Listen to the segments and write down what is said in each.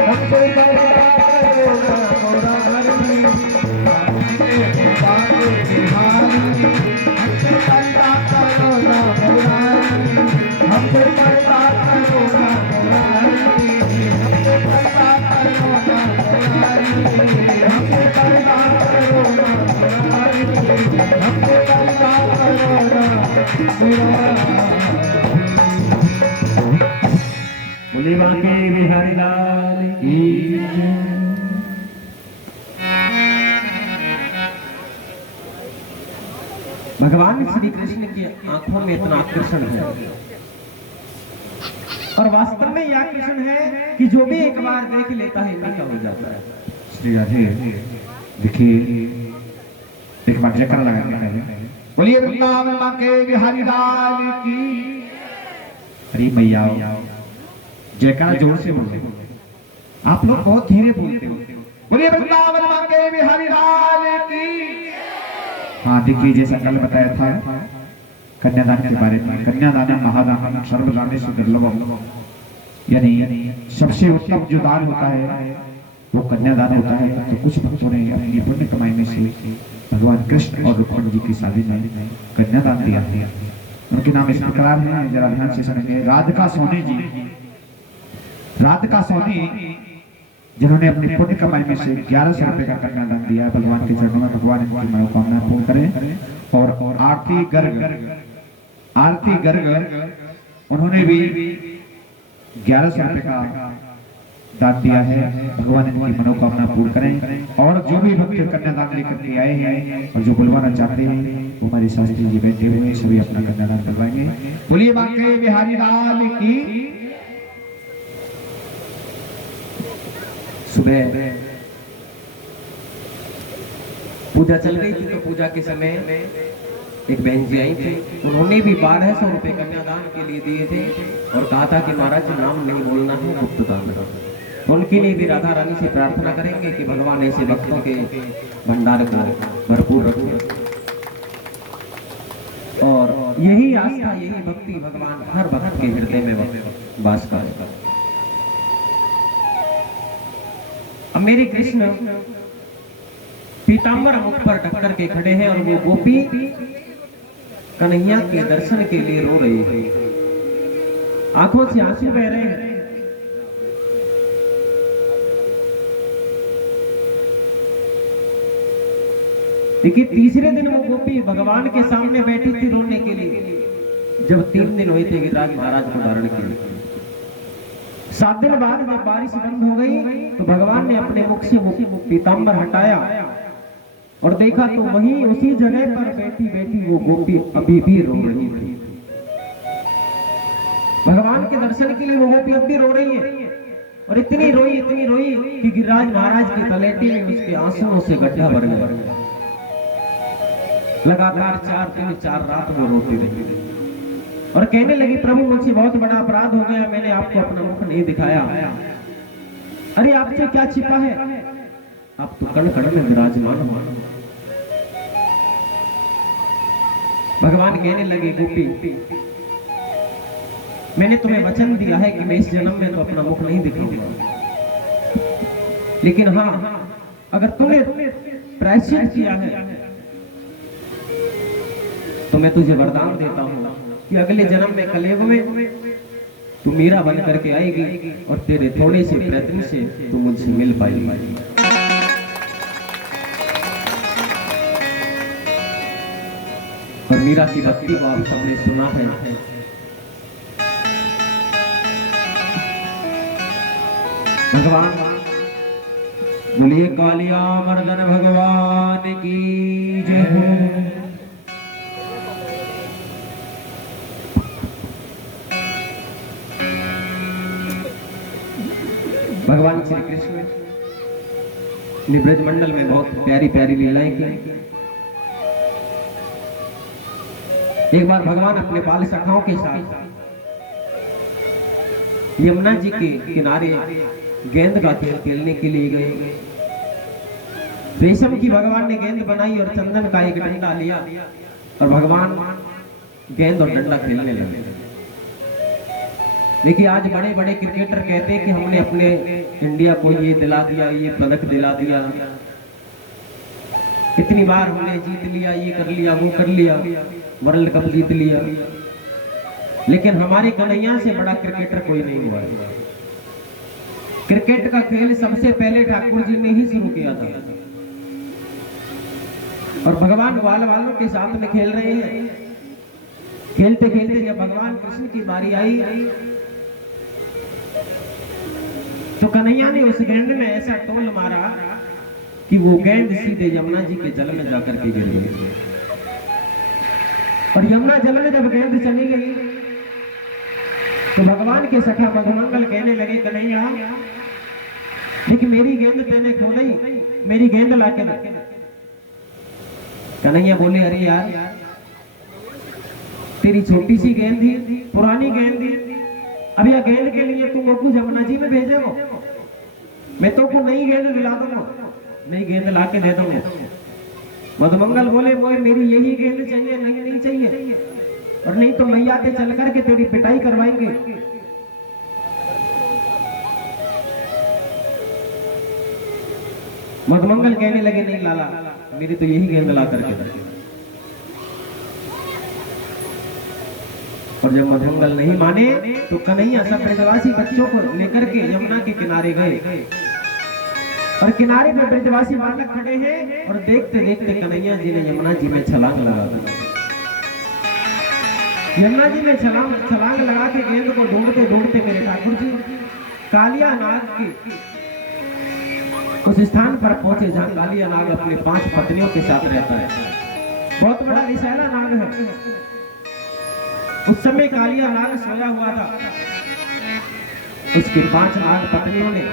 हमसे पैदा करो ना मुरारी, बागे बिहारी, हमसे पैदा करो ना मुरारी, हमसे पैदा करो ना मुरारी, हमसे पैदा करो ना मुरारी, हमसे पैदा करो ना मुरारी, हमसे पैदा करो ना मुरारी। बोले बांके बिहारी लाल की जय। भगवान श्री कृष्ण की आंखों में इतना आकर्षण है और वास्तव में यह आकर्षण है कि जो भी एक बार देख लेता है इनका हो जाता है। श्री राधे देखिए एक बार जयकार लगाएंगे। बोलिए वृंदावन बांके बिहारी लाल की। अरे मैया जयकार जोर से बोलते, आप लोग बहुत धीरे बोलते हो। बोलिए वृंदावन बांके बिहारी लाल की। हाँ देखिए जैसा कल बताया था कन्यादान के बारे में, कन्यादान महादान सर्वदानेषु दुर्लभम, यानी सबसे उत्तम जो दान होता है वो कन्यादान होता है। तो कुछ भक्तों ने अपनी पुण्य कमाई में से भगवान कृष्ण और रुक्मणी जी की शादी में कन्यादान दिया है। उनके नाम इस प्रकार है, जरा ध्यान से सुनेंगे। राधिका सोनी जी, राधिका सोनी जिन्होंने अपनी पुण्य कमाई में से 1100 रुपए का कन्यादान दिया है भगवान के चरणों में। भगवान इनकी मनोकामना पूर्ण करें। और आरती गर्ग, आरती गर्ग उन्होंने भी 1100 रुपए का दान दिया है। भगवान इनकी मनोकामना पूर्ण करें। और जो भी भक्त कन्यादान लेकर के आए हैं और जो बुलवाना चाहते हैं वो हमारे शास्त्री जी बैठे हुए सभी अपना कन्यादान करवाएंगे। बोलिए बांके बिहारी लाल की। सुबह पूजा चल रही थी तो पूजा के समय एक बहन जी आई थी, उन्होंने भी 1200 रुपए कन्यादान के लिए दिए थे और कहा था कि महाराज जी नाम नहीं बोलना है, गुप्त दान। उनके लिए भी राधा रानी से प्रार्थना करेंगे कि भगवान ऐसे भक्तों के भंडार को भरपूर रखें। और यही आस्था यही भक्ति भगवान हर भक्त के हृदय में वास करेगा। अब मेरे कृष्ण पीतांबर मुख पर ढककर के खड़े हैं और वो गोपी कन्हैया के दर्शन के लिए रो रही है, आंखों से आंसू बह रहे हैं। देखिए तीसरे दिन वो गोपी भगवान के सामने बैठी थी रोने के लिए, जब 3 दिन हुए थे गिरिराज महाराज को धारण के लिए। 7 दिन बाद जब बारिश बंद हो गई तो भगवान ने अपने मुख से पीतांबर हटाया और देखा तो वहीं उसी जगह पर बैठी बैठी वो गोपी अभी भी रो रही थी। भगवान के दर्शन के लिए वो गोपी अब भी रो रही है और इतनी रोई कि गिरिराज महाराज की तलेटी में उसके आंसुओं से गड्ढा भर गया। लगातार 4 दिन 4 रात वो रोती रही और कहने लगी, प्रभु मुझसे बहुत बड़ा अपराध हो गया, मैंने आपको अपना मुख नहीं दिखाया। अरे आपसे क्या छिपा है, आप तो कण कण में विराजमान हो। भगवान कहने लगे, गोपी मैंने तुम्हें वचन दिया है कि मैं इस जन्म में तो अपना मुख नहीं दिखाऊंगा, लेकिन हाँ अगर तुमने प्रायश्चित किया है तो मैं तुझे वरदान देता हूं कि अगले जन्म में कलयुग में तू मीरा बन करके आएगी और तेरे थोड़े से प्रयत्न से तू मुझसे मिल पाएगी। और मीरा की भक्ति को आप सबने सुना है। भगवान बोलिए कालिया मर्दन भगवान की जय हो। भगवान श्री कृष्ण ने ब्रजमंडल में बहुत प्यारी प्यारी लीलाएं की। एक बार भगवान अपने बाल सखाओं के साथ यमुना जी के किनारे गेंद का खेल खेलने के लिए गए। रेशम की भगवान ने गेंद बनाई और चंदन का एक डंडा लिया और भगवान गेंद और डंडा खेलने लगे। देखिए आज बड़े बड़े क्रिकेटर कहते हैं कि हमने अपने इंडिया को ये दिला दिया, ये पदक दिला दिया, इतनी बार हमने जीत लिया, ये कर लिया, वो कर लिया, वर्ल्ड कप जीत लिया, लेकिन हमारे कन्हैया से बड़ा क्रिकेटर कोई नहीं हुआ है। क्रिकेट का खेल सबसे पहले ठाकुर जी ने ही शुरू किया था और भगवान ग्वाल वालों के साथ में खेल रहे हैं। खेलते खेलते जब भगवान कृष्ण की बारी आई तो कन्हैया ने उस गेंद में ऐसा टोल मारा कि वो गेंद सीधे यमुना जी के जल में जाकर के गिर गई। और यमुना जल में जब गेंद चली गई तो भगवान के सखा मधुमंगल कहने लगे, कन्हैया लेकिन मेरी गेंद तेने खो दी, मेरी गेंद लाके दे। कन्हैया बोले, अरे यार तेरी छोटी सी गेंद थी, पुरानी गेंद थी, अब यह गेंद के लिए तुम को यमुना जी में भेजे हो, मैं तो को नई गेंद दिला दूंगा, नई गेंद लाके दे दूंगा। मधुमंगल बोले, वो मेरी यही गेंद चाहिए, नहीं चाहिए, और नहीं तो मैया ते चल करके तेरी पिटाई करवाएंगे। मधुमंगल कहने लगे, नहीं लाला मेरी तो यही गेंद ला करके दे। और जब मधुमंगल नहीं माने तो कन्हैया सब ब्रजवासी बच्चों को लेकर के यमुना के किनारे गए और किनारे पे ब्रजवासी बालक खड़े हैं और देखते देखते कन्हैया जी ने यमुना जी में छलांग लगा दी। यमुना जी में छलांग लगा के गेंद को ढूंढते ढूंढते मेरे ठाकुर जी कालिया नाग की उस स्थान पर पहुंचे जहां कालिया नाग अपने 5 पत्नियों के साथ रहता है। बहुत बड़ा विशाला नाग है। उस समय कालिया नाग सोया हुआ था। उसके 5 नाग पत्नियों ने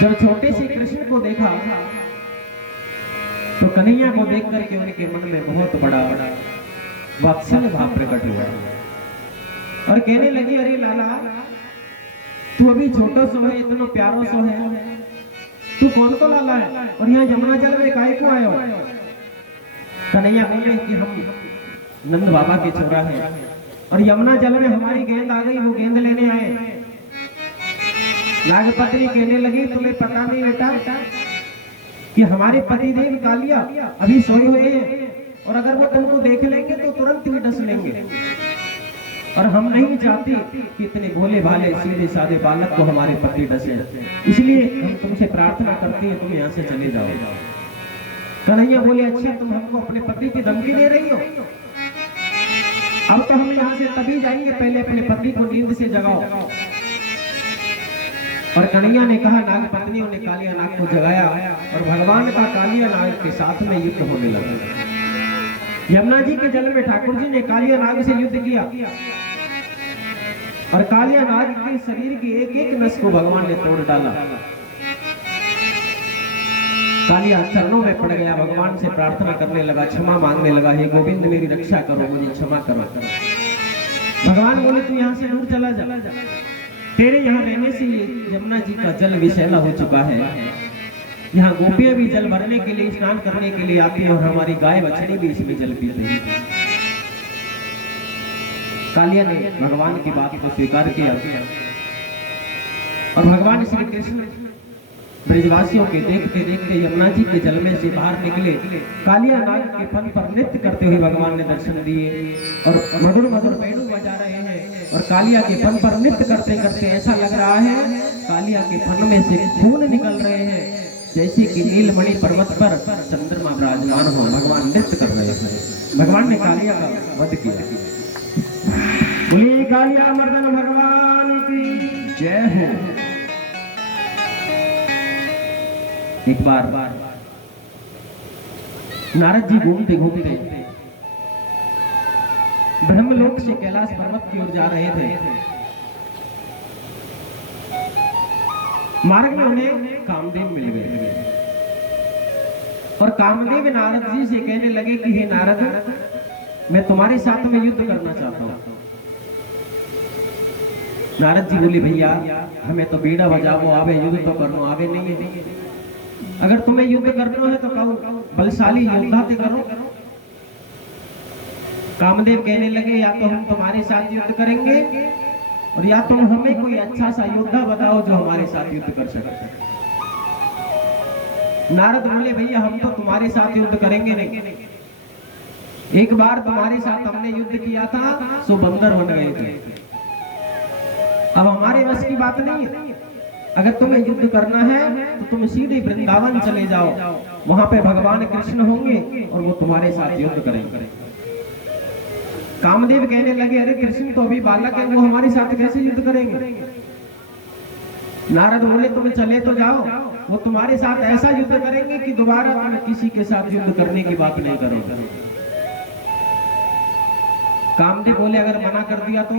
जब छोटे से कृष्ण को देखा तो कन्हैया को देख करके उनके मन में बहुत बड़ा वात्सल्य भाव प्रकट हुआ और कहने लगी, अरे लाला तू अभी छोटो सो है, इतना प्यारो सो है, तू कौन को लाला है और यहाँ यमुना जल में काहे को आयो? कन्हैया बोले कि हम नंद बाबा के छोरा है और यमुना जल में हमारी गेंद आ गई, वो गेंद लेने आए। नागपत्नी कहने लगी, तुम्हें पता नहीं बेटा कि हमारे पतिदेव कालिया अभी सोए हुए हैं और अगर वो तुमको देख लेंगे तो तुरंत ही डस लेंगे और हम नहीं चाहते कि इतने भोले भाले सीधे साधे बालक को हमारे पति डसे, इसलिए हम तुमसे प्रार्थना करते हैं तुम यहाँ से चले जाओ। कन्हैया बोले, अच्छा तुम हमको अपने पति की धमकी दे रही हो? अब तो हम यहाँ से तभी जाएंगे, पहले अपने पति को नींद से जगाओ। और कन्हैया ने कहा, नाग पत्नियों ने कालिया नाग को जगाया और भगवान का कालिया नाग के साथ में युद्ध होने लगा। यमुना जी के जल में ठाकुर जी ने कालिया नाग से युद्ध किया और कालिया नाग के शरीर की एक एक नस को भगवान ने तोड़ डाला। कालिया चरणों में पड़ गया, भगवान से प्रार्थना करने लगा, क्षमा मांगने लगा, हे गोविंद मेरी रक्षा करो, मुझे क्षमा करो। भगवान बोले, तू यहाँ से दूर चला जा, तेरे यहाँ रहने से यमुना जी का जल विषैला हो चुका है। यहाँ गोपियां भी जल भरने के लिए, स्नान करने के लिए आती है और हमारी गाय बछड़ी भी इसमें जल पीते हैं। कालिया ने भगवान की बात को स्वीकार किया और भगवान श्री कृष्ण ब्रजवासियों के देखते देखते यमुना जी के जल में से बाहर निकले। कालिया नाग के फन पर नृत्य करते हुए भगवान ने दर्शन दिए और मधुर मधुर वेणु बजा रहे हैं और कालिया के फन पर नृत्य करते करते ऐसा लग रहा है कालिया के फन में से खून निकल रहे हैं, जैसे कि नीलमणि पर्वत पर चंद्रमा विराजमान हो। भगवान नृत्य कर रहे हैं। भगवान ने कालिया का वध किया। बोलिए कालिया मर्दन भगवान की जय हो। एक बार नारद जी घूमते घूमते ब्रह्मलोक से कैलाश पर्वत की ओर जा रहे थे। मार्ग में उन्हें कामदेव मिल गए और कामदेव नारद जी से कहने लगे कि हे नारद, मैं तुम्हारे साथ में युद्ध करना चाहता हूं। नारद जी बोले, भैया हमें तो बीड़ा बजावो आवे, युद्ध तो करनो आवे नहीं है। अगर तुम्हें युद्ध करना है तो कहो बलशाली योद्धा से करो। कामदेव कहने लगे, या तो हम तुम्हारे साथ युद्ध करेंगे और या तुम हमें कोई अच्छा सा योद्धा बताओ जो हमारे साथ युद्ध कर सके। नारद बोले भैया हम तो तुम्हारे साथ युद्ध करेंगे नहीं, एक बार तुम्हारे साथ हमने युद्ध किया था सो बंदर बन गए थे, अब हमारे बस की बात नहीं है। अगर तुम्हें युद्ध करना है तो तुम सीधे वृंदावन चले जाओ, वहां पे भगवान कृष्ण होंगे और वो तुम्हारे साथ युद्ध करेंगे। कामदेव कहने लगे अरे कृष्ण तो अभी बालक है, वो हमारे साथ कैसे युद्ध करेंगे। नारद बोले तुम चले तो जाओ, वो तुम्हारे साथ ऐसा युद्ध करेंगे कि दोबारा तुम किसी के साथ युद्ध करने की बात नहीं करोगे। कामदेव बोले अगर मना कर दिया तो।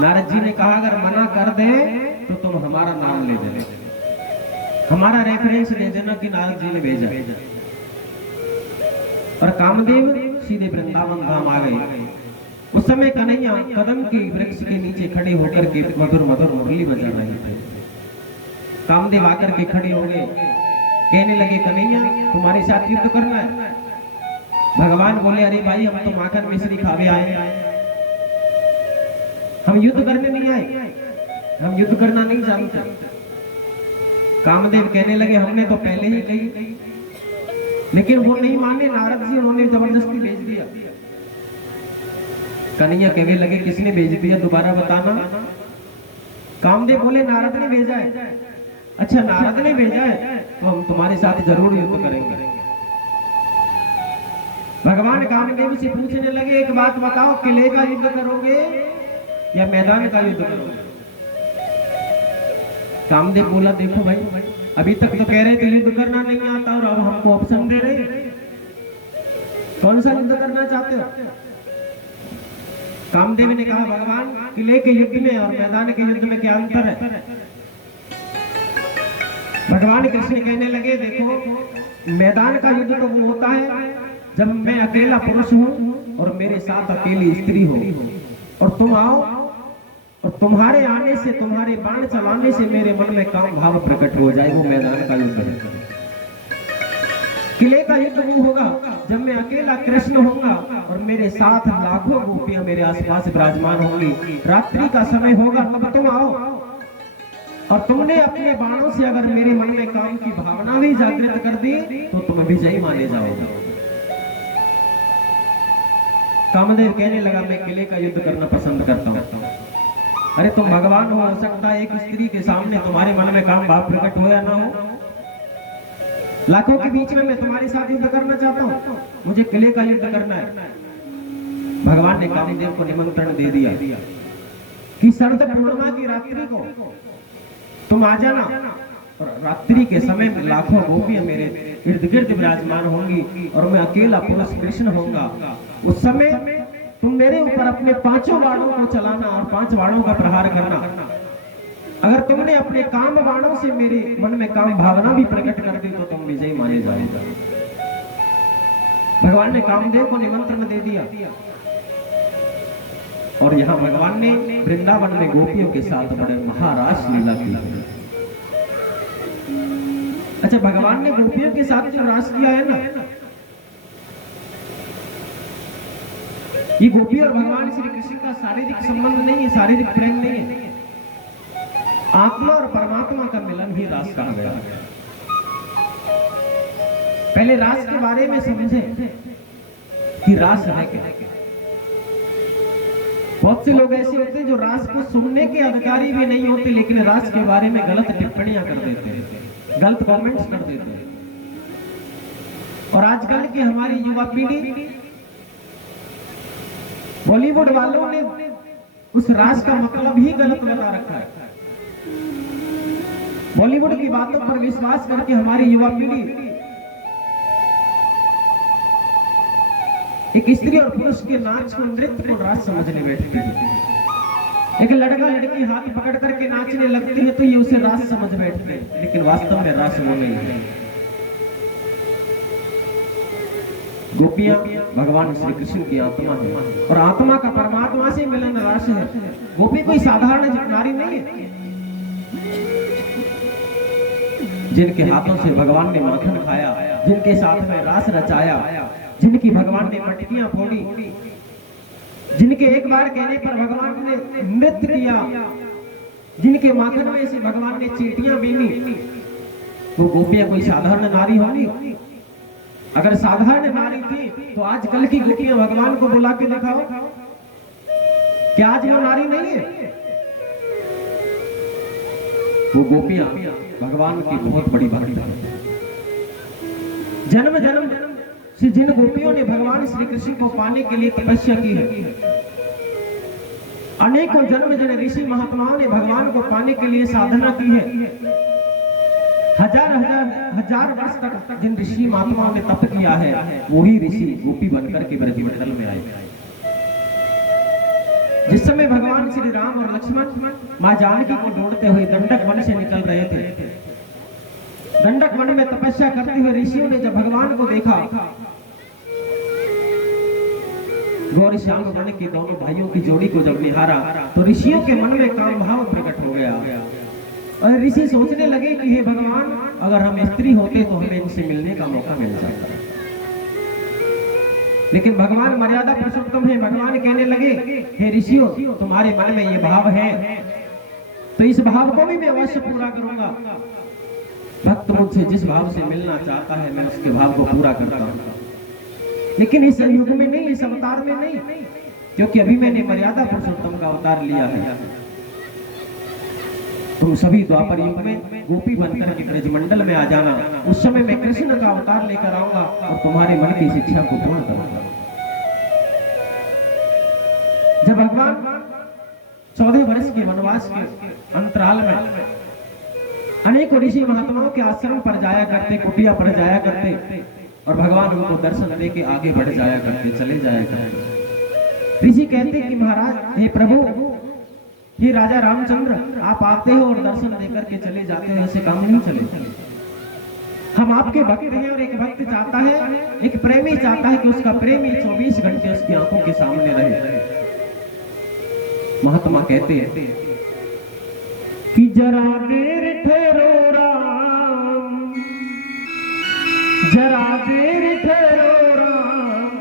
नारद जी ने कहा अगर मना कर दे तो तुम हमारा नाम ले देना, हमारा रेफरेंस दे देना कि नारद जी ने भेजा। और कामदेव सीधे वृंदावन धाम आ गए। उस समय कन्हैया कदम के वृक्ष के नीचे खड़े होकर के मधुर मधुर मुरली बजा रहे थे। कामदेव आकर के खड़े हो गए, कहने लगे कन्हैया तुम्हारे साथ युद्ध करना है। भगवान बोले अरे भाई हम तो माखन मिश्री खावे आए, हम युद्ध करने नहीं आए, हम युद्ध करना नहीं जानते। कामदेव कहने लगे हमने तो पहले ही कही, लेकिन वो नहीं माने नारद जी, उन्होंने जबरदस्ती भेज दिया। कन्हैया कहने लगे किसने भेज दिया दोबारा बताना। कामदेव बोले नारद ने भेजा है। अच्छा नारद ने भेजा है तो हम तुम्हारे साथ जरूर युद्ध करेंगे। भगवान कामदेव से पूछने लगे एक बात बताओ, किले का युद्ध करोगे या मैदान का युद्ध करोगे। कामदेव बोला देखो भाई अभी तक तो कह रहे थे युद्ध करना नहीं आता और अब हमको ऑप्शन दे रहे, कौन सा युद्ध करना चाहते हो। कामदेव ने कहा भगवान किले के युद्ध में और मैदान के युद्ध में क्या अंतर है। भगवान कृष्ण कहने लगे देखो मैदान का युद्ध तो वो होता है जब मैं अकेला पुरुष हूं और मेरे साथ अकेली स्त्री हो और तुम आओ और तुम्हारे आने से तुम्हारे बाण चलाने से मेरे मन में काम भाव प्रकट हो जाए, वो मैदान का युद्ध है। किले का युद्ध वो होगा जब मैं अकेला कृष्ण होऊंगा और मेरे साथ लाखों गोपियां मेरे आसपास विराजमान होंगी, रात्रि का समय होगा तब तुम आओ और तुमने अपने बाणों से अगर मेरे मन में काम की भावना भी जागृत कर दी तो तुम विजयी माने जाओगे। कामदेव कहने लगा मैं किले का युद्ध करना पसंद करता हूं। अरे तुम भगवान हो सकता है एक स्त्री के सामने तुम्हारे मन में काम भाव प्रकट हो या ना हो, लाखों के बीच में मैं तुम्हारे साथ युद्ध करना चाहता हूं, मुझे किले का युद्ध करना है। भगवान ने कामदेव को निमंत्रण दे दिया कि शरद पूर्णिमा की रात्रि को तुम आ जाना और रात्रि के समय में लाखों गोपियां मेरे इर्द गिर्द विराजमान होंगी और मैं अकेला पुरुष कृष्ण होऊंगा। उस समय तुम मेरे ऊपर अपने 5 बाणों को चलाना और 5 बाणों का प्रहार करना। अगर तुमने अपने काम बाणों से मेरे मन में काम भावना भी प्रकट कर दी तो तुम विजयी माने जाओगे। भगवान ने कामदेव को निमंत्रण दे दिया और यहाँ भगवान ने वृंदावन में गोपियों के साथ बड़े महारास लीला की। अच्छा भगवान ने गोपियों के साथ जो रास किया है ना, ये गोपी और भगवान श्री कृष्ण का शारीरिक संबंध नहीं है, शारीरिक प्रेम नहीं है, आत्मा और परमात्मा का मिलन ही रास कहा गया। पहले रास के बारे में समझे कि रास है क्या। बहुत से लोग ऐसे होते हैं जो रास को सुनने के अधिकारी भी नहीं होते लेकिन रास के बारे में गलत टिप्पणियां कर देते हैं, गलत कमेंट्स कर देते हैं। और आजकल की हमारी युवा पीढ़ी बॉलीवुड वालों ने उस रास का मतलब ही गलत बता रखा है। बॉलीवुड की बातों पर विश्वास करके हमारी युवा पीढ़ी एक स्त्री और पुरुष के नाच को नृत्य को रास समझने बैठती है। एक लड़का लड़की हाथ पकड़ करके नाचने लगती है तो ये उसे रास समझ बैठते हैं, लेकिन वास्तव में रास वो नहीं है। गोपियां भगवान श्री कृष्ण की आत्मा है और आत्मा का परमात्मा से मिलन रास है। गोपी कोई साधारण नारी नहीं है जिनके हाथों से भगवान ने माखन खाया, जिनके साथ में रास रचाया, जिनकी भगवान ने मटकियां फोड़ी, जिनके एक बार कहने पर भगवान ने नृत्य किया, जिनके माखन में से भगवान ने चींटियां बीनी, वो गोपियां कोई साधारण नारी होंगी? अगर साधारण नारी थी तो आजकल की गोपियां भगवान को बुला के दिखाओ, क्या आज वो नारी नहीं है? वो गोपियां भगवान की बहुत बड़ी भक्त है। जन्म जन्म से जिन गोपियों ने भगवान श्री कृष्ण को पाने के लिए तपस्या की है, अनेकों जन्म जन ऋषि महात्माओं ने भगवान को पाने के लिए साधना की है। हजार वर्ष तक जिन ऋषि महात्माओं ने तप किया है, वही ऋषि गोपी बनकर के ब्रजमंडल में आए। जिस समय भगवान श्री राम और लक्ष्मण मां जानकी को ढूंढते हुए दंडक वन से निकल रहे थे, दंडक वन में तपस्या करते हुए ऋषियों ने जब भगवान को देखा, गौरी श्याम वर्ण के दोनों भाइयों की जोड़ी को जब निहारा, तो ऋषियों के मन में काम भाव प्रकट हो गया और ऋषि सोचने लगे कि हे भगवान, अगर हम स्त्री होते तो हमें इनसे मिलने का मौका मिल जाता। लेकिन भगवान मर्यादा पुरुषोत्तम है। भगवान कहने लगे, हे ऋषियों, तुम्हारे मन में ये भाव है तो इस भाव को भी मैं अवश्य पूरा करूंगा। भक्त मुझसे जिस भाव से मिलना चाहता है, मैं उसके भाव को पूरा करता हूं, लेकिन इस युग में नहीं, इस अवतार में नहीं, क्योंकि अभी मैंने मर्यादा पुरुषोत्तम का अवतार लिया है। तुम सभी द्वापर युग में गोपी बनकर के ब्रजमंडल में आ जाना, उस समय मैं कृष्ण का अवतार लेकर आऊंगा और तुम्हारे मन की शिक्षा को पूर्ण करूंगा। जब भगवान 14 वर्ष के वनवास के अंतराल में अनेकों ऋषि महात्माओं के आश्रम पर जाया करते, कुटिया पर जाया करते और भगवान उनको दर्शन देके आगे बढ़ जाया करते, चले जाया करते। ऋषि कहते कि महाराज, हे प्रभु, ये राजा रामचंद्र, आप आते हो और दर्शन देकर के चले जाते हो, ऐसे काम नहीं चले। हम आपके भक्त हैं और एक भक्त चाहता है, एक प्रेमी चाहता है कि उसका प्रेमी 24 घंटे उसकी आंखों के सामने रहे। महात्मा कहते हैं कि जरा देर ठहरो राम, जरा देर ठहरो राम,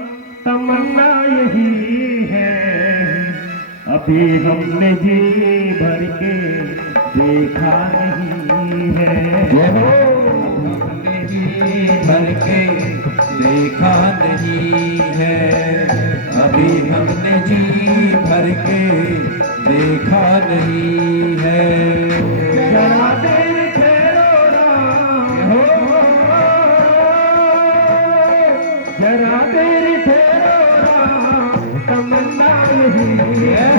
तमन्ना यही है, अभी हमने जी भर के देखा नहीं है। हमने जी भर के देखा नहीं है, अभी हमने जी भर के देखा नहीं है। जरा देर ठहरो राम, जरा देर ठहरो राम, तमन्ना यही है,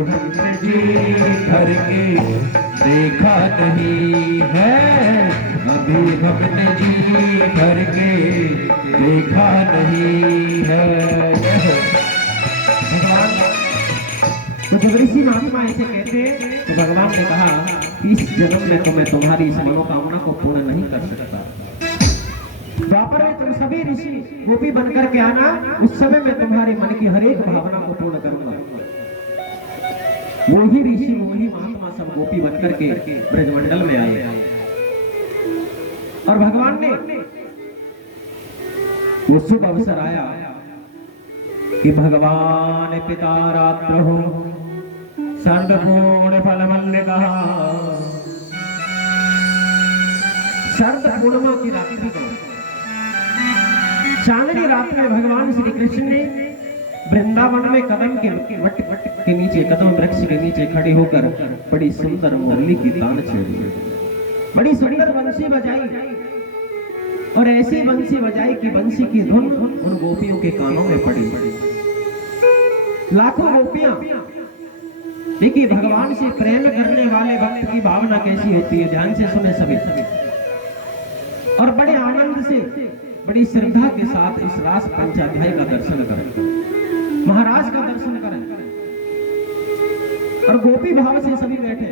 हमने जी भर के देखा नहीं है, अभी हमने जी भर के देखा नहीं है। भगवान तो जब ऋषि महात्मा ऐसे कहते तो भगवान ने कहा, इस जन्म में तो मैं तुम्हारी इस मनोकामना को पूर्ण नहीं कर सकता। द्वापर में तुम सभी ऋषि गोपी बनकर के आना, उस समय मैं तुम्हारे मन की हर एक भावना को पूर्ण करूंगा। वही ऋषि, वही महात्मा सब गोपी बनकर के ब्रजमंडल में आए और भगवान ने वो शुभ अवसर आया कि भगवान पिता रात्र हो सर्वपूर्ण फल मल्य कहा। शरद पूर्णिमा की रात्रि को, चांदनी रात में भगवान श्री कृष्ण ने वृंदावन में कदम के वट के नीचे, कदम वृक्ष के नीचे खड़े होकर बड़ी सुंदर मुरली की तान छेड़ी, बड़ी सुंदर बंसी बजाई और ऐसी बंसी बजाई कि बंसी की धुन उन गोपियों के कानों में पड़ी। लाखों गोपियां, देखिए भगवान से प्रेम करने वाले भक्त की भावना कैसी होती है, ध्यान से सुने सभी, और बड़े आनंद से, बड़ी श्रद्धा के साथ इस रास पंचाध्याय का दर्शन करें, महाराज का दर्शन करें और गोपी भाव से सभी बैठे,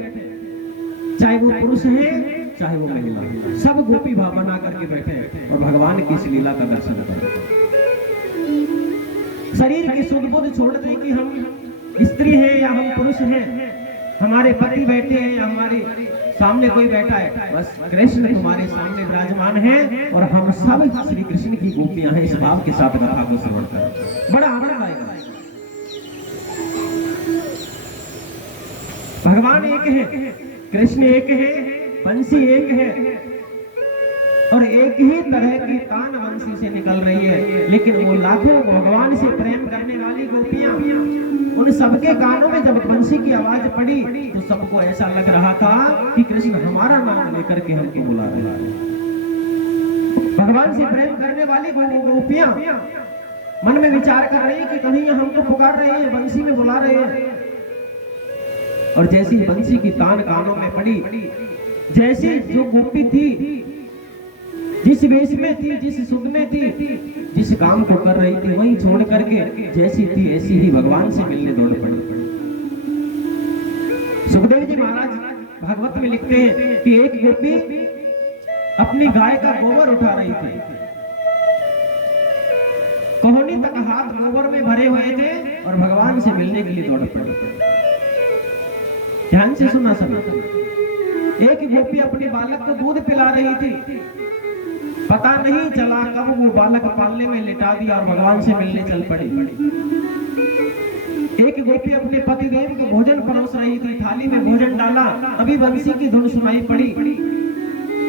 चाहे वो पुरुष है चाहे वो महिला, सब गोपी भाव बना करके बैठे और भगवान की इस लीला का दर्शन करें। शरीर की सुध बुध छोड़ दें कि हम स्त्री हैं या हम पुरुष हैं, हमारे पति बैठे हैं या हमारे सामने कोई बैठा है, बस कृष्ण तुम्हारे सामने विराजमान है और हम सब श्री कृष्ण की गोपियां हैं। इस भाव के साथ कथा को श्रवण करें, बड़ा आनंद आएगा। भगवान एक है, कृष्ण एक है, बंसी एक है और एक ही तरह की तान बंसी से निकल रही है। लेकिन वो लाखों भगवान से प्रेम करने वाली गोपियां, उन सबके कानों में जब बंसी की आवाज पड़ी तो सबको ऐसा लग रहा था कि कृष्ण हमारा नाम लेकर के हमको बुला रहे हैं। भगवान से प्रेम करने वाली गोपियां मन में विचार कर रही कि कहीं हमको पुकार रहे हैं, बंसी में बुला रहे हैं। और जैसी बंसी की तान कानों में पड़ी, जैसी जो गोपी थी, जिस वेश में थी, जिस सुख में थी, जिस काम को कर रही थी, वहीं छोड़ करके जैसी थी ऐसी ही भगवान से मिलने दौड़ पड़ी। सुखदेव जी महाराज भागवत में लिखते हैं कि एक गोपी अपनी गाय का गोबर उठा रही थी, कोहनी तक हाथ गोबर में भरे हुए थे और भगवान से मिलने के लिए दौड़ पड़ी। ध्यान से सुना सब। एक गोपी अपने बालक को दूध पिला रही थी, पता नहीं चला कब वो बालक पालने में लिटा दिया और भगवान से मिलने चल पड़ी। एक गोपी अपने पतिदेव को भोजन परोस रही थी, थाली में भोजन डाला, अभी बंसी की धुन सुनाई पड़ी,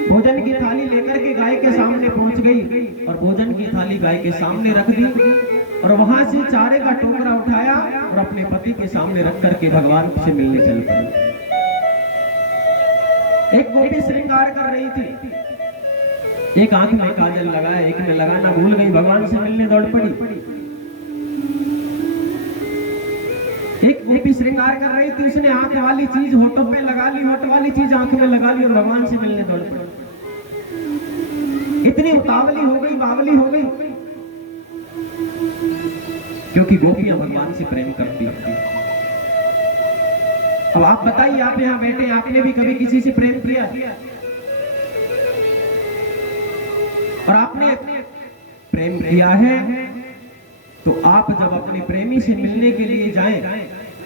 भोजन की थाली लेकर के गाय के सामने पहुंच गई और भोजन की थाली गाय के सामने रख दी और वहां से चारे का टोकरा उठाया और अपने पति के सामने रख करके भगवान से मिलने चल पड़ी। एक गोपी श्रृंगार कर रही थी, एक आंख में काजल लगाया, एक में लगाना भूल गई, भगवान से मिलने दौड़ पड़ी। एक गोपी श्रृंगार कर रही थी, उसने आंख वाली चीज होठों पे लगा ली, होठ वाली चीज आंख में लगा ली और भगवान से मिलने दौड़ पड़ी। इतनी उतावली हो गई, बावली हो गई, क्योंकि गोपियां भगवान से प्रेम करती हैं। अब आप बताइए, आप यहाँ बैठे, आपने भी कभी किसी से प्रेम किया? और आपने प्रेम किया है तो आप जब अपने प्रेमी से मिलने के लिए जाएं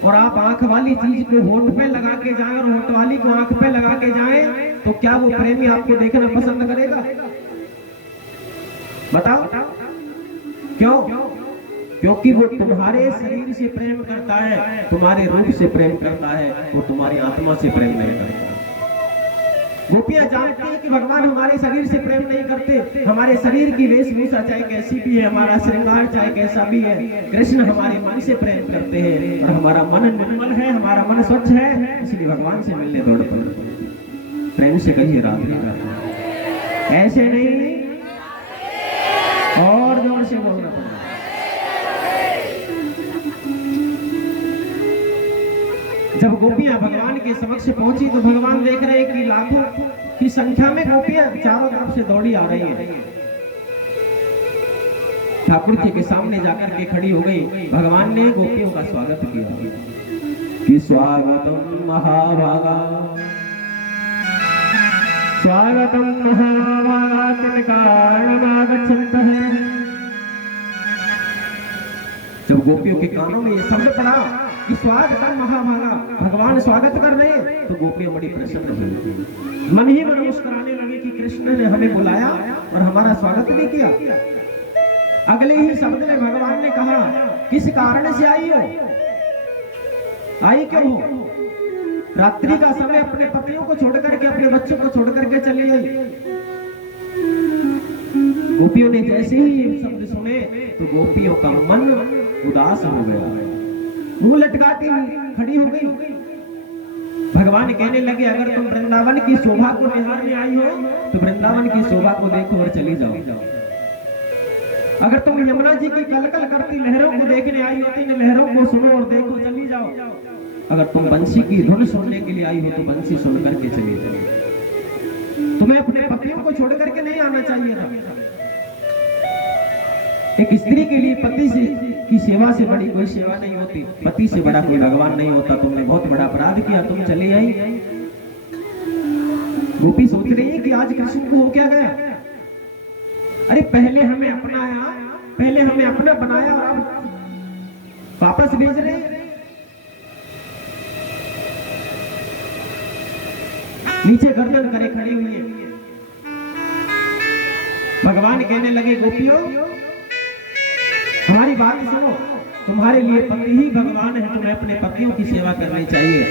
और आप आंख वाली चीज को होठ पे लगा के जाएं और होठ वाली को आंख पे लगा के जाएं, तो क्या वो प्रेमी आपको देखना पसंद करेगा? बताओ क्यों? क्योंकि वो तुम्हारे शरीर से प्रेम करता है, तुम्हारे रूप से प्रेम करता है, वो तुम्हारी आत्मा से प्रेम नहीं करता। गोपियां जानती हैं कि भगवान हमारे शरीर से प्रेम नहीं करते, हमारे शरीर की वेशभूषा चाहे कैसी भी है, हमारा श्रृंगार चाहे कैसा भी है, कृष्ण हमारे मन से प्रेम करते हैं और हमारा मन निर्मल है, हमारा मन स्वच्छ है, इसलिए भगवान से मिलने दौड़ पड़ते। प्रेम से कहिए राधे राधे, ऐसे नहीं, और जोर से बोलना पड़ेगा। जब गोपियां भगवान के समक्ष पहुंची तो भगवान देख रहे हैं कि लाखों की संख्या में गोपियां चारों तरफ से दौड़ी आ रही हैं। ठाकुर जी के सामने जाकर के खड़ी हो गई। भगवान ने गोपियों का स्वागत किया कि स्वागतम महाभागा, स्वागतम महाभागा तिनकारणमागच्छन्तः। जब गोपियों के कानों में ये शब्द पड़ा कि स्वागतम महाभागा, भगवान स्वागत कर रहे हैं, तो गोपियां बड़ी प्रसन्न हुई, मन ही मन मुस्कुराने लगे कि कृष्ण ने हमें बुलाया और हमारा स्वागत भी किया। अगले ही शब्द में भगवान ने कहा, किस कारण से आई हो, आई क्यों हो? रात्रि का समय अपने पतियों को छोड़ करके, अपने बच्चों को छोड़ करके चली आई। गोपियों ने जैसे ही ये शब्द सुने तो गोपियों का मन उदास हो गया, मुंह लटकाती खड़ी हो गई। भगवान कहने लगे, अगर तुम वृंदावन की शोभा को निहारने आई हो तो वृंदावन की शोभा को देखो और चली जाओ। अगर तुम यमुना जी की कलकल करती लहरों को देखने आई हो तो इन लहरों को सुनो और देखो, चली जाओ। अगर तुम बंसी की धुन सुनने के लिए आई हो तो बंसी सुन करके चली जाओ। तुम्हें अपने पतियों को छोड़ करके नहीं आना चाहिए था। एक स्त्री के लिए पति से की सेवा से बड़ी कोई सेवा नहीं होती, पति से बड़ा कोई भगवान नहीं होता। तुमने बहुत बड़ा अपराध किया, तुम चली आई। गोपी सोच रही है कि आज कृष्ण को हो क्या गया? अरे पहले हमें अपनाया, पहले हमें अपना बनाया और अब वापस भेज रहे हैं। नीचे गर्दन करे खड़ी हुई है। भगवान कहने लगे, गोपियों हमारी बात सुनो, तुम्हारे लिए पति ही भगवान है, तुम्हें अपने पतियों की सेवा करनी चाहिए।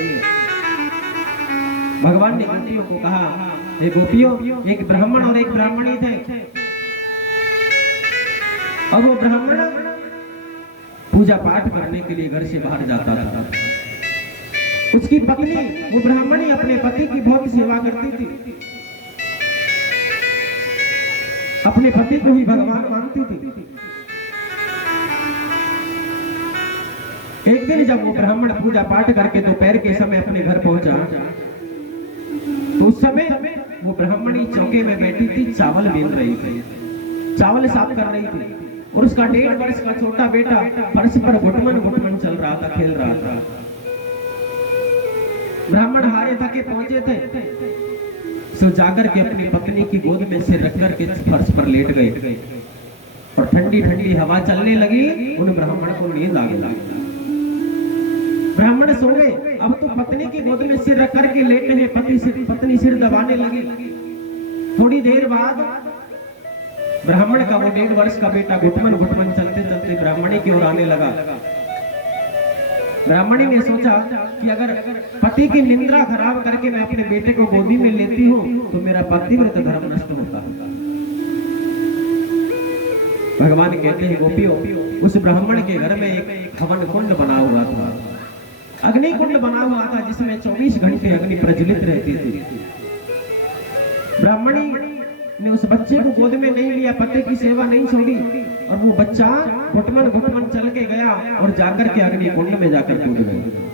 भगवान ने गोपियों को कहा, हे गोपियों, एक ब्राह्मण और एक ब्राह्मणी थे, और वो ब्राह्मण पूजा पाठ करने के लिए घर से बाहर जाता था। उसकी पत्नी, वो ब्राह्मणी, अपने पति की बहुत सेवा करती थी, अपने पति को ही भगवान मानती थी। एक दिन जब वो ब्राह्मण पूजा पाठ करके दोपहर के समय अपने घर पहुंचा, तो उस समय वो ब्राह्मणी चौके में बैठी थी, चावल बेल रही थी, चावल साफ कर रही थी, और उसका 1.5 वर्ष का छोटा बेटा फर्श पर घुटमन घुटमन चल रहा था, खेल रहा था। ब्राह्मण हारे थके पहुंचे थे, सो जाकर के अपनी पत्नी की गोद में सिर रख कर के फर्श पर लेट गए, और ठंडी ठंडी हवा चलने लगी। उन ब्राह्मण को नींद आ गई। ब्राह्मण सो गए। अब तो पत्नी की गोद में सिर रख करके लेटे हैं, पत्नी सिर दबाने लगी। थोड़ी देर बाद ब्राह्मण का वो 1.5 वर्ष का बेटा घुटमन घुटमन चलते चलते ब्राह्मणी की ओर आने लगा। ब्राह्मणी ने सोचा कि अगर पति की निंद्रा खराब करके मैं अपने बेटे को गोदी में लेती हूँ तो मेरा पतिव्रत धर्म नष्ट होता है। भगवान कहते हैं, गोपियों, उस ब्राह्मण के घर में एक हवन कुंड बना हुआ था, अग्नि कुंड बना हुआ था, जिसमें 24 घंटे अग्नि प्रज्वलित रहती थी। ब्राह्मणी ने उस बच्चे को गोद में नहीं लिया, पति की सेवा नहीं छोड़ी, और वो बच्चा घुटमन घुटमन चल के गया और जाकर के अग्नि कुंड में जाकर कूद गया।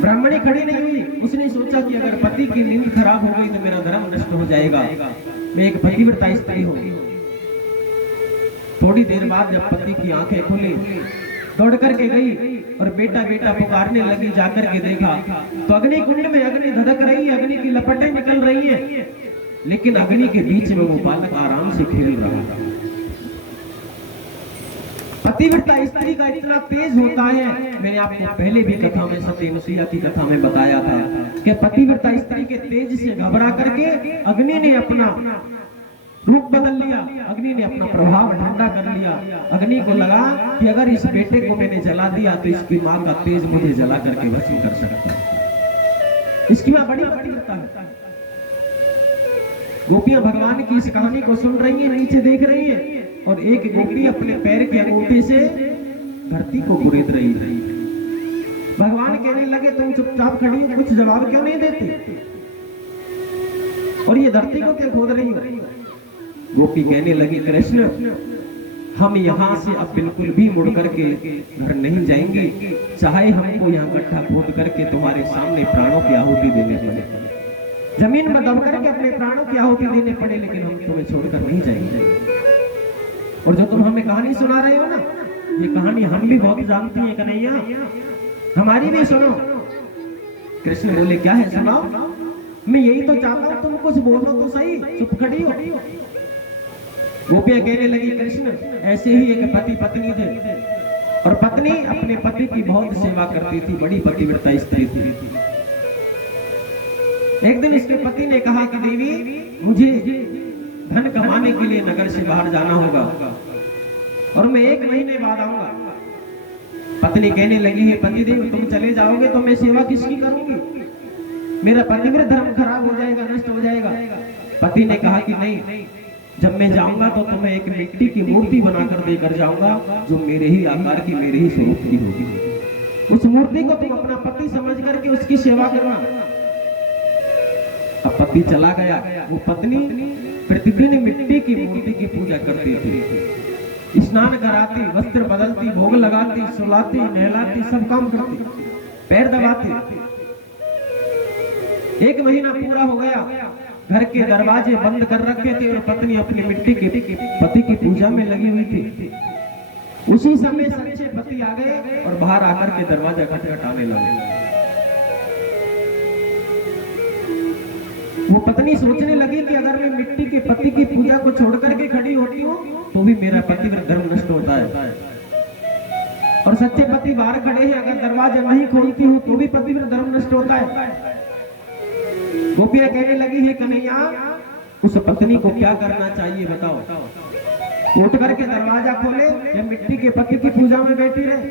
ब्राह्मणी खड़ी नहीं हुई, उसने सोचा कि अगर पति की नींद खराब हो गई तो मेरा धर्म नष्ट हो जाएगा, मैं एक पतिव्रता स्त्री हूँ। थोड़ी देर बाद जब पति की आंखें खुली, दौड़ करके गई और बेटा बेटा पुकारने लगी। जाकर के देखा तो अग्नि कुंड में अग्नि धधक रही है, अग्नि की लपटें निकल रही हैं, लेकिन अग्नि के बीच में वो बालक आराम से खेल रहा था। पतिव्रता स्त्री का इतना तेज होता है, मैंने आपको पहले भी कथा में, सत्यनुसुईया की कथा में बताया था कि पतिव्रता स्त्री के तेज से घबरा करके अग्नि ने अपना रूप बदल लिया, अग्नि ने अपना प्रभाव ठंडा कर लिया। अग्नि को लगा कि अगर इस बेटे को मैंने जला दिया तो इसकी मां का तेज मुझे जला करके भस्म कर सकता है। इसकी मां बड़ी पतिव्रता है। गोपियां भगवान की इस कहानी को सुन रही हैं, नीचे देख रही हैं, और एक गोपी अपने पैर के अंगूठे से धरती को कुरेद रही है। भगवान कहने लगे, तुम चुपचाप खड़ी हो, कुछ जवाब क्यों नहीं देती, और ये धरती को क्या खोद रही हो? गोपी कहने लगी, कृष्ण, हम यहाँ से अब बिल्कुल भी मुड़ करके घर नहीं जाएंगे, चाहे हमको यहाँ गड्ढा खोद करके तुम्हारे सामने प्राणों की आहुति देने पड़े, जमीन में दब करके अपने प्राणों की आहुति देने पड़े, लेकिन हम तुम्हें छोड़कर नहीं जाएंगे। और जो तुम हमें कहानी सुना रहे हो ना, ये कहानी हम भी बहुत जानती हैं कन्हैया, हमारी भी सुनो। कृष्ण बोले, क्या है, सुनाओ। मैं यही तो चाहता हूँ, तुम कुछ बोलो तो सही, चुप खड़ी हो। गोपियां कहने लगी, कृष्ण, ऐसे ही एक पति पत्नी थे, और पत्नी अपने पति की बहुत सेवा करती थी, बड़ी पतिव्रता स्त्री थी। एक दिन इसके पति ने कहा कि देवी, मुझे धन कमाने के लिए नगर से बाहर जाना होगा, और मैं 1 महीने बाद आऊंगा। पत्नी कहने लगी, है पतिदेव, तुम चले जाओगे तो मैं सेवा किसकी करूंगी, मेरा पतिव्रत धर्म खराब हो जाएगा, नष्ट हो जाएगा। पति ने कहा कि नहीं, जब मैं जाऊंगा तो तुम्हें एक मिट्टी की मूर्ति बनाकर देकर जाऊंगा, जो मेरे ही आकार की, मेरे ही स्वरूप की होगी। उस मूर्ति को तुम अपना पति समझ करके उसकी सेवा करना। अब पति चला गया, वो पत्नी प्रतिदिन मिट्टी की मूर्ति की पूजा करती थी, स्नान कराती, वस्त्र बदलती, भोग लगाती, सुलाती, नहलाती, सब काम करती, पैर दबाती। 1 महीना पूरा हो गया, घर के दरवाजे बंद कर रखे थे, और पत्नी अपनी मिट्टी के पति की पूजा में लगी हुई थी। उसी समय सच्चे पति आ गए और बाहर आकर के दरवाजा खटखटाने लगे। वो पत्नी सोचने लगी कि अगर मैं मिट्टी के पति की पूजा को छोड़ करके खड़ी होती हूँ तो भी मेरा पतिव्रत धर्म नष्ट होता है, और सच्चे पति बाहर खड़े हैं, अगर दरवाजा नहीं खोलती हूँ तो भी पतिव्रत धर्म नष्ट होता है। गोपियां कहने लगी, है कन्हैया, उस पत्नी को क्या करना चाहिए बताओ। उठ करके दरवाजा खोले या मिट्टी के पति की पूजा में बैठी रहे?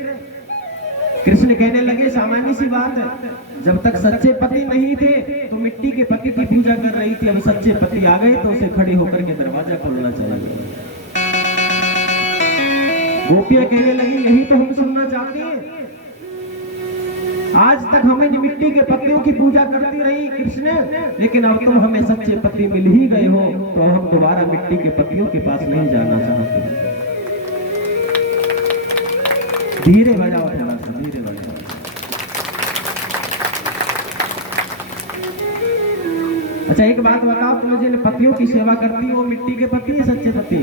कृष्ण कहने लगे सामान्य सी बात है, जब तक सच्चे पति नहीं थे तो मिट्टी के पति की पूजा कर रही थी, अब सच्चे पति आ गए तो उसे खड़े होकर के दरवाजा खोलना चाहिए। गोपियां कहने लगी यही तो हम सुनना चाहते हैं, आज तक हमें मिट्टी के पत्तियों की पूजा करती रही कृष्ण, लेकिन अब तुम हमें सच्चे पति मिल ही गए हो तो हम दोबारा मिट्टी के पत्तियों के पास नहीं जाना चाहते। धीरे बजाओ, थोड़ा सा धीरे बजाओ। अच्छा एक बात बताओ, तुम जिन पतियों की सेवा करती हो मिट्टी के पत्ती है सच्चे पत्ती?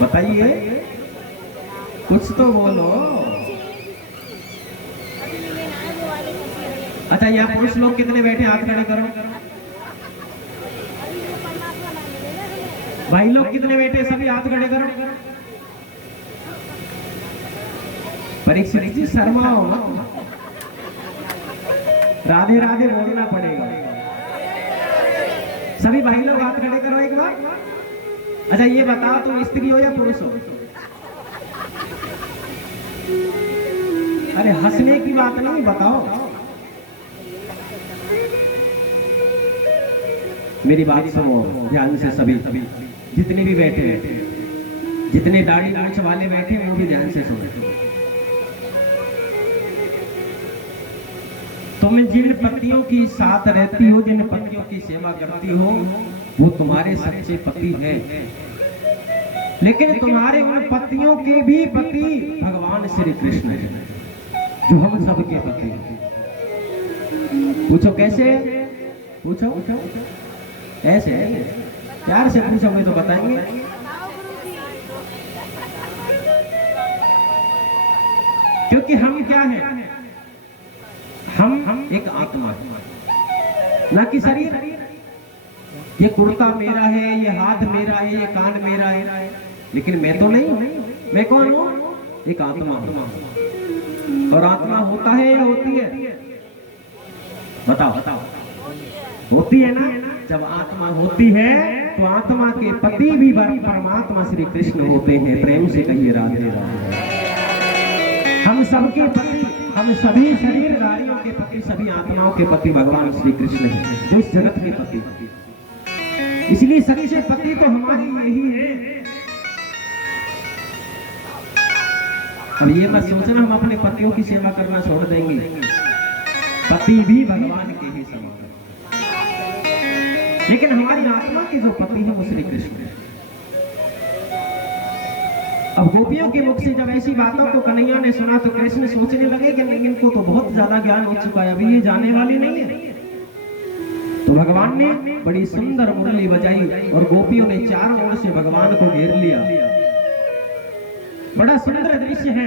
बताइए, कुछ तो बोलो। अच्छा यहाँ पुरुष लोग कितने बैठे, हाथ खड़े करो। भाई लोग कितने बैठे, सभी हाथ खड़े करो। परीक्षित जी शर्माओ ना, राधे राधे बोलना पड़ेगा। सभी भाई लोग हाथ खड़े करो एक बार। अच्छा ये बताओ तुम स्त्री हो या पुरुष हो? अरे हंसने की बात नहीं, बताओ। मेरी बात सुनो ध्यान से सभी, जितने भी बैठे हैं, जितने दाढ़ी मूंछ वाले बैठे वो भी ध्यान से सुनो। तुम जिन पतियों की साथ रहती हो, जिन पतियों की सेवा करती हो, वो तुम्हारे सच्चे पति हैं, लेकिन तुम्हारे उन पतियों के भी पति भगवान श्री कृष्ण हैं, जो हम सबके पति हैं। पूछो कैसे? पूछो ऐसे प्यार से पूछोगे तो बताएंगे। क्योंकि हम क्या है, हम एक आत्मा है, ना कि शरीर। ये कुर्ता मेरा है, ये हाथ मेरा है, ये कान मेरा है, लेकिन मैं तो नहीं हूं। मैं कौन हूं? एक आत्मा हूं। और आत्मा होता है या होती है? बताओ बताओ। होती है ना? जब आत्मा होती है तो आत्मा के पति भी परमात्मा श्री कृष्ण होते हैं। प्रेम से कहिए राधे राधे। हम सबके पति, हम सभी शरीरधारियों के पति, सभी आत्माओं के पति भगवान श्री कृष्ण हैं, जो इस जगत के पति। इसलिए सच्चे पति तो हमारे यही है। अब ये मत सोचना हम अपने पतियों की सेवा करना छोड़ देंगे, पति भी भगवान के ही समान है। लेकिन हमारी आत्मा के जो पति है वो श्री कृष्ण है। अब गोपियों के मुख से जब ऐसी बातों को कन्हैया ने सुना तो कृष्ण सोचने लगे कि नहीं, इनको तो बहुत ज्यादा ज्ञान हो चुका है, अभी ये जाने वाली नहीं है। तो भगवान ने बड़ी सुंदर मुरली बजाई और गोपियों ने चारों ओर से भगवान को घेर लिया। बड़ा सुंदर दृश्य है,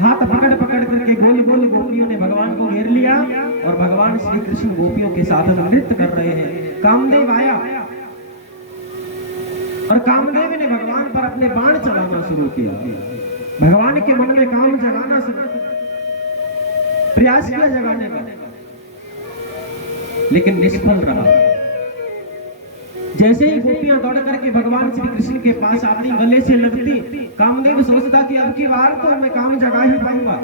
हाथ पकड़ पकड़ करके गोल गोल गोपियों ने भगवान को घेर लिया और भगवान श्री कृष्ण गोपियों के साथ नृत्य कर रहे हैं। कामदेव आया और कामदेव ने भगवान पर अपने बाण चलाना शुरू किया। भगवान के मन में काम जगाना शुरू, प्रयास किया जगाने का, लेकिन निष्फल रहा। जैसे ही गोपियां दौड़ करके भगवान श्री कृष्ण के पास अपनी गले से लगती, कामदेव सोचता कि अब की बार तो मैं काम जगा ही पाऊंगा,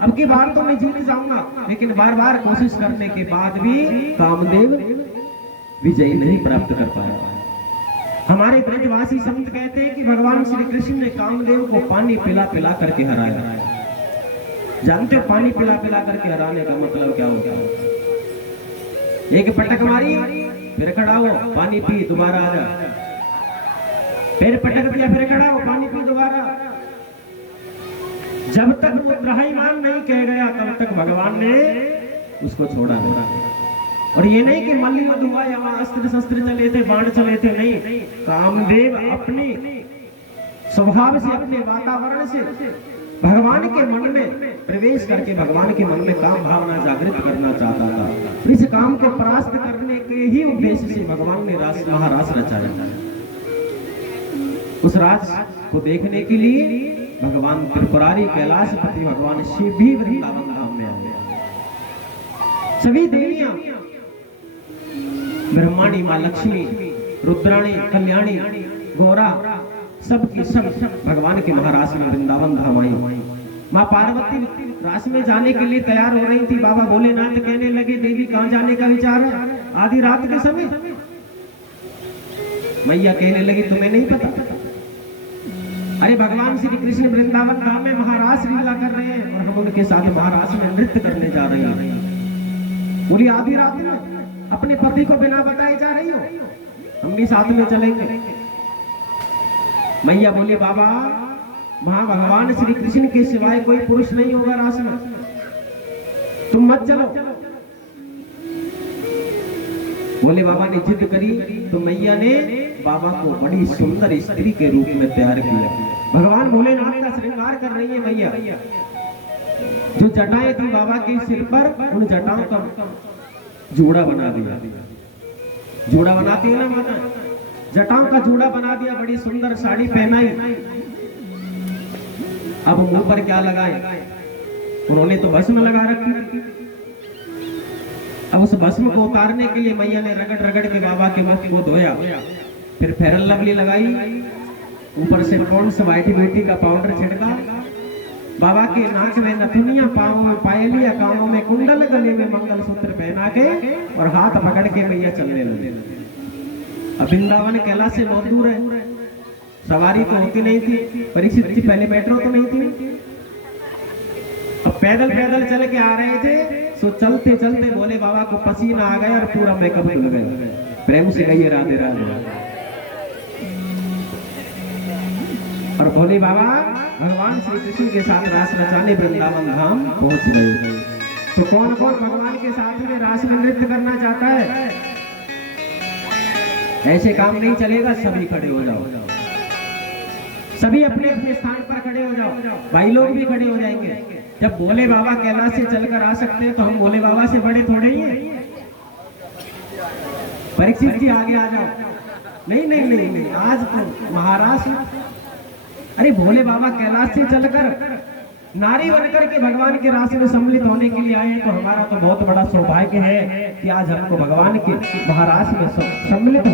अब की बार तो मैं जीत जाऊंगा। लेकिन बार बार कोशिश करने के बाद भी कामदेव विजय नहीं प्राप्त कर पाया। हमारे ब्रजवासी संत कहते हैं कि भगवान श्री कृष्ण ने कामदेव को पानी पिला पिला करके हराया। जानते हो पानी पिला पिला करके हराने का मतलब क्या होता है? एक पटक मारी, फिर खड़ा हो, पानी पी, दोबारा आ जा, फिर पटक दिया, फिर खड़ा हो, पानी पी, दोबारा। जब तक वो त्राहिमाम नहीं कह गया तब तक भगवान ने उसको छोड़ा नहीं। और ये नहीं कि मल्ली युद्ध हुआ या वहां अस्त्र शस्त्र चले थे, बाण चले थे, नहीं। कामदेव अपने स्वभाव से, अपने वातावरण से भगवान के मन में प्रवेश करके भगवान के मन में काम भावना जागृत करना चाहता था। इस काम को परास्त करने के ही उद्देश्य से भगवान ने महारास रचाया। उस राज को देखने के लिए भगवान त्रिपुरारी कैलाशपति भगवान शिव भी वृंदावन धाम में आए। सभी देवियां, ब्रह्माणी, मां लक्ष्मी, रुद्राणी, कल्याणी, गौरा, सब भगवान के महाराज में वृंदावन धाम आई। माँ पार्वती रास में जाने के लिए तैयार हो रही थी। बाबा भोलेनाथ कहने लगे देवी कहाँ जाने का विचार है आधी रात के समय? मैया कहने लगी तुम्हें नहीं पता? अरे भगवान श्री कृष्ण वृंदावन धाम में महारास लीला कर रहे हैं और हम उनके साथ महारास में नृत्य करने जा रहे हैं। बोली आधी रात में अपने पति को बिना बताए जा रही हो? हम भी साथ में चलेंगे। मैया बोले बाबा वहां भगवान श्री कृष्ण के सिवाय कोई पुरुष नहीं होगा रास में, तुम मत चलो। बोले बाबा ने जिद करी तो मैया ने बाबा को बड़ी सुंदर स्त्री के रूप में तैयार किया। भगवान भोलेनाथ का श्रृंगार कर रही है मैया। जो जटाएं थी बाबा के सिर पर उन जटाओं का जूड़ा बना दिया। जूड़ा बनाती है ना माता, जटाओं का जूड़ा बना दिया, बड़ी सुंदर साड़ी पहनाई। अब मुंह पर क्या लगाए? उन्होंने तो भस्म लगा रखी। अब उस भस्म को उतारने के लिए मैया ने रगड़ रगड़ के बाबा के मुख को धोया, फिर फेरन लवली लगाई, ऊपर से पॉन्ड्स वाइट ब्यूटी का पाउडर छिड़का, बाबा के नाक में नथुनिया, पांवों में पायलिया, कानों में कुंडल, गले में मंगलसूत्र पहना के और हाथ पकड़ के मैया चलने लगे। अब वृंदावन कैलाश से बहुत दूर है, सवारी तो होती नहीं थी, परीक्षित जी पहले मेट्रो तो नहीं थी। अब पैदल पैदल चल के आ रहे थे, सो चलते चलते भोले बाबा को पसीना आ गया और पूरा मेकअप धुल गया। प्रेम से कहिए राधे राधे। और भोले बाबा भगवान श्री कृष्ण के साथ रास रचाने वृंदावन धाम पहुंच गए। तो कौन कौन भगवान के साथ में रास में नृत्य करना चाहता है? ऐसे काम नहीं चलेगा, सभी खड़े हो जाओ, सभी अपने अपने स्थान पर खड़े हो जाओ। भाई लोग भी खड़े हो जाएंगे। जब भोले बाबा कैलाश से चलकर आ सकते हैं तो हम भोले बाबा से बड़े थोड़े ही हैं। परीक्षित जी आगे आ जाओ। नहीं नहीं नहीं नहीं, आज तो महाराज, अरे भोले बाबा कैलाश से चलकर नारी बनकर के भगवान के रास में सम्मिलित होने के लिए आए हैं, तो हमारा तो बहुत बड़ा सौभाग्य है कि आज हमको भगवान के महाराज में सम्मिलित